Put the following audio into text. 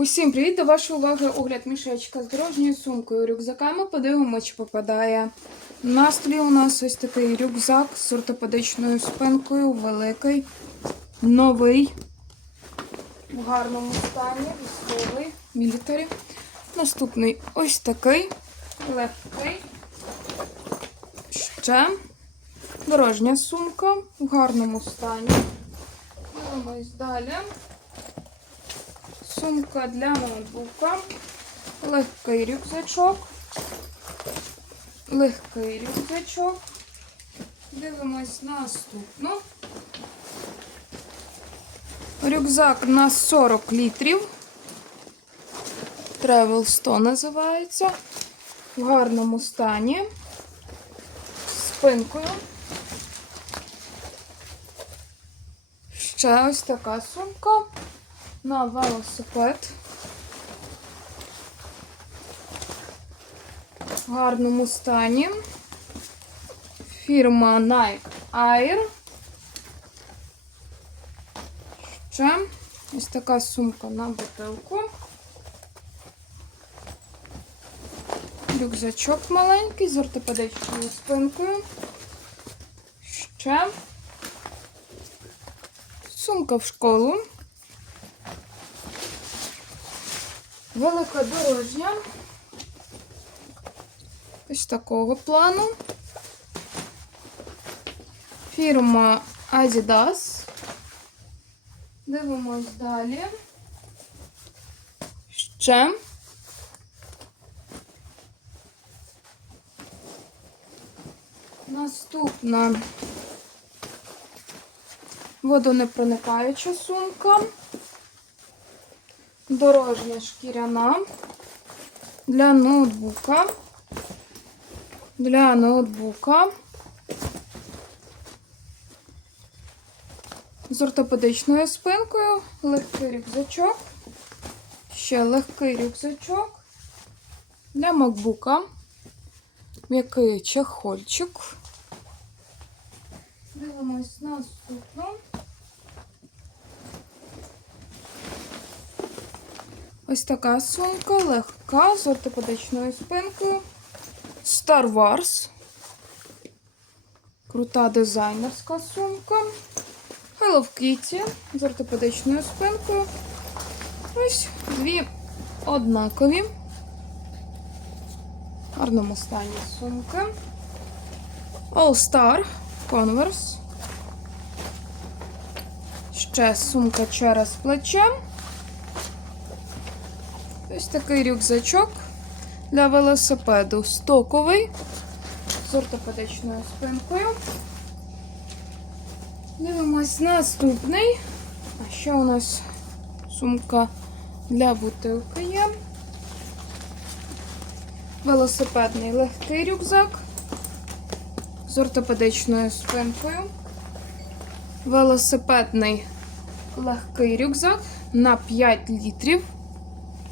Усім привіт! До вашої уваги огляд мішечка з дорожньою сумкою рюкзаками. Подивимося, чи попадає. На столі у нас ось такий рюкзак з ортопедичною спинкою, великий, новий, в гарному стані, військовий, мілітарі. Наступний ось такий, легкий. Ще дорожня сумка в гарному стані. Дивимось далі. Сумка для ноутбука, легкий рюкзачок, легкий рюкзачок. Дивимось наступну. Рюкзак на 40 літрів. Travel 100 називається. В гарному стані. Спинкою. Ще ось така сумка на велосипед. В гарному стані. Фірма Nike Air. Ще ось така сумка на бутилку. Рюкзачок маленький з ортопедичною спинкою. Ще сумка в школу. Велика дорожня. Ось такого плану. Фірма Adidas. Дивимось далі. Ще. Наступна водонепроникаюча сумка. Дорожня шкіряна для ноутбука. Для ноутбука. З ортопедичною спинкою, легкий рюкзачок. Ще легкий рюкзачок для макбука. М'який чехольчик. Дивимось наступну. Ось така сумка, легка, з ортопедичною спинкою. Star Wars. Крута дизайнерська сумка. Hello Kitty з ортопедичною спинкою. Ось дві однакові. В гарному стані сумки. All Star Converse. Ще сумка через плече. Ось такий рюкзачок для велосипеду стоковий з ортопедичною спинкою. Дивимось наступний. А ще у нас сумка для бутилки є. Велосипедний легкий рюкзак з ортопедичною спинкою. Велосипедний легкий рюкзак на 5 літрів